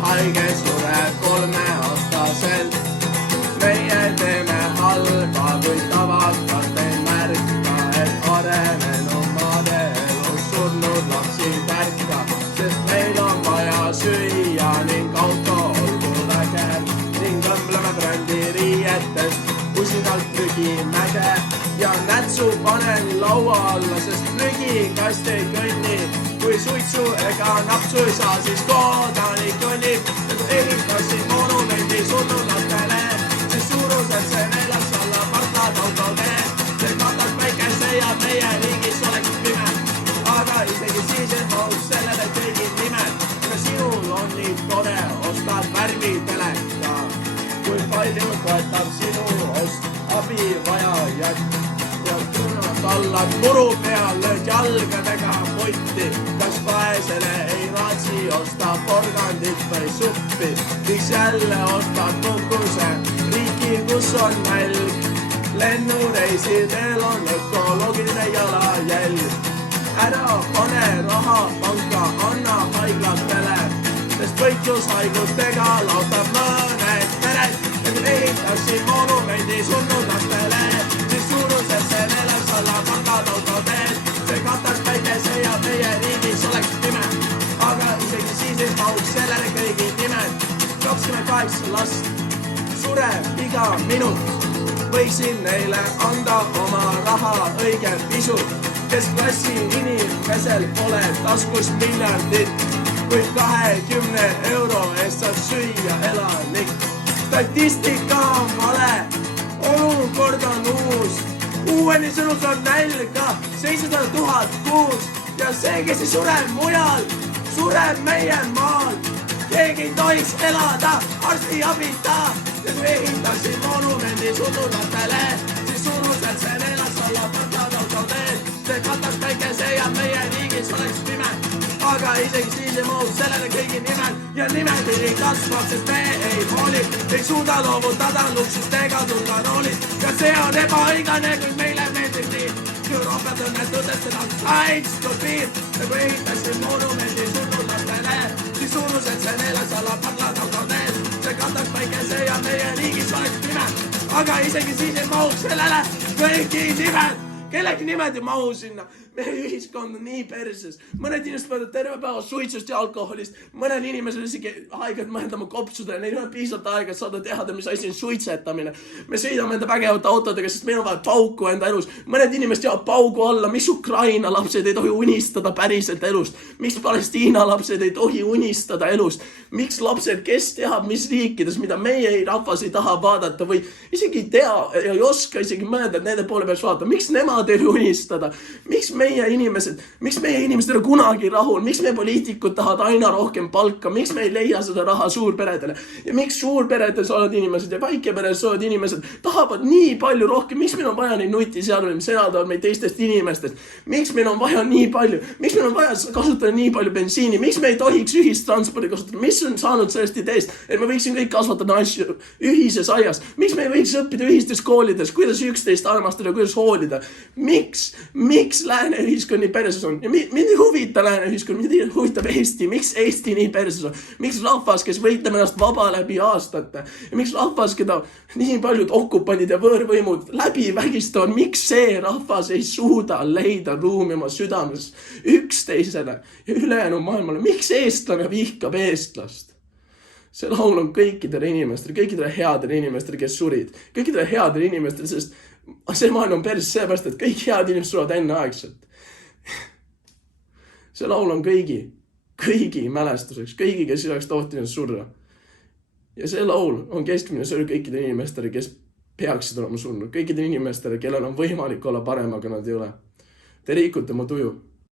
haige sureb 3-aastaselt. Meie teeme halba, kuid tavakalt ei märka, et arenenud maade elus surnud lapsi tärka, sest meil on vaja süüa ning auto olgu vägev ning õmbleme brändiriietest usinalt prügimäge ja nätsu panen laua alla, sest prügikast ei kõnni. Kui suitsu ega napsu ei saa, siis kodanik kõnnib. Ehitasin monumendi surnud lastele, siis suuruselt see neljaks alla partlad autoteed. See kataks päikese ja meie riigis oleks pime. Aga isegi siis ei mahuks sellele kõigi nimed. Ja sinul on nii tore, ostad värviteleka. Kui palju toetab sinu ost abivajajad ja tunnad alla muru peal, lööd jalgadega potti. Kas vaesele ei raatsi osta porgandit või suppi, miks jälle ostad puhkuse riiki, kus on nälg. Lennureisidel on ökoloogiline jalajälg. Ära pane raha panka, anna haiglatele, sest võitlushaigustega laotab mõned pered. Ja kui ehitasin monumendi surnud lastele, siis suuruselt see neljaks alla partlad autoteed. See kataks päikese ja meie riigis oleks pime. Aga isegi siis ei mahuks sellele kõigi nimed. 28 last sureb iga minut. Võiksin neile anda oma raha õige pisut. Keskklassi inimesel pole taskus miljardit, kuid 20 euro eest saab süüa elanik. Statistika on vale, olukord on uus. Uueni sõnus on nälga 700 000 kuus ja see, kes ei sure mujal, sureb meie maal. Keegi ei tohiks elada arstiabita ja kui ehitasin monumendi surnulastele, siis suuruselt see neljaks alla partlad autoteed. See kataks päikese ja meie riigis oleks pime. Aga isegi siis ei mahu sellele kõigi nimed ja nimepidi kasvab, sest me ei hooli. Ei suuda loovutada luksustega tunda roolid ja see on ebaõigane, kuid meile meeldib nii. Euroopat õnnetudest seda kaitstud piir ja kui ehitasin monumendi surnulastele, siis suuruselt see neljaks alla partlad autoteed. See kataks päikese ja meie riigis oleks pime. Aga isegi siis ei mahu sellele kõigi nimed. Kellegi nimed ei mahu sinna. Meie ühiskond on nii perses. Mõned inimesed võivad terve päeva suitsust ja alkoholist. Mõned inimesed isegi haiged mõeldama kopsudele. Neil on piisavalt aega, et saada teada, mis asi on suitsetamine. Me sõidame enda vägevate autodega, sest meil on vaja pauku enda elus. Mõned inimesed jäävad paugu alla. Miks Ukraina lapsed ei tohi unistada päriselt elust? Miks Palestiina lapsed ei tohi unistada elust? Miks lapsed, kes teab, mis riikides, mida meie rahvas ei taha vaadata või isegi ei tea ja ei oska isegi mõelda, et nende poole peaks vaadata. Miks nemad ei unistada? Miks meie inimesed ei ole kunagi rahul? Miks meie poliitikud tahavad aina rohkem palka? Miks me ei leia seda raha suurperedele? Ja miks suurperedes olevad inimesed ja väikeperedes olevad inimesed tahavad nii palju rohkem? Miks meil on vaja neid nutiseadmeid, mis eraldavad meid teistest inimestest? Miks meil on vaja nii palju? Miks meil on vaja kasutada nii palju bensiini? Miks me ei tohiks ühistranspordi kasutada? Mis on saanud sellest ideest, et me võiksime kõik kasvatada asju ühises aias? Miks me ei võiks õppida ühistes koolides, kuidas üksteist armastada, kuidas hoolida? Miks lääne ühiskond nii perses on? Ja mind ei huvita lääne ühiskond, mind ei huvitab Eesti. Miks Eesti nii perses on? Miks rahvas, kes võitleb ennast vaba läbi aastate? Ja miks rahvas, keda nii paljud okupandid ja võõrvõimud läbi vägistavad, miks see rahvas ei suuda leida ruumi oma südames üksteisele ja ülejäänud maailmale? Miks eestlane vihkab eestlast? See laul on kõikidele inimestele, kõikidele headele inimestele, kes surid. Kõikidele headele inimestele, sest see maailm on perses sellepärast, et kõik head inimesed surevad enneaegselt. See laul on kõigi mälestuseks, kõigi, kes ei oleks tohtinud surra. Ja see laul on keskmine sõnum kõikidele inimestele, kes peaksid olema surnud. Kõikidele inimestele, kellel on võimalik olla parem, aga nad ei ole. Te rikute mu tuju.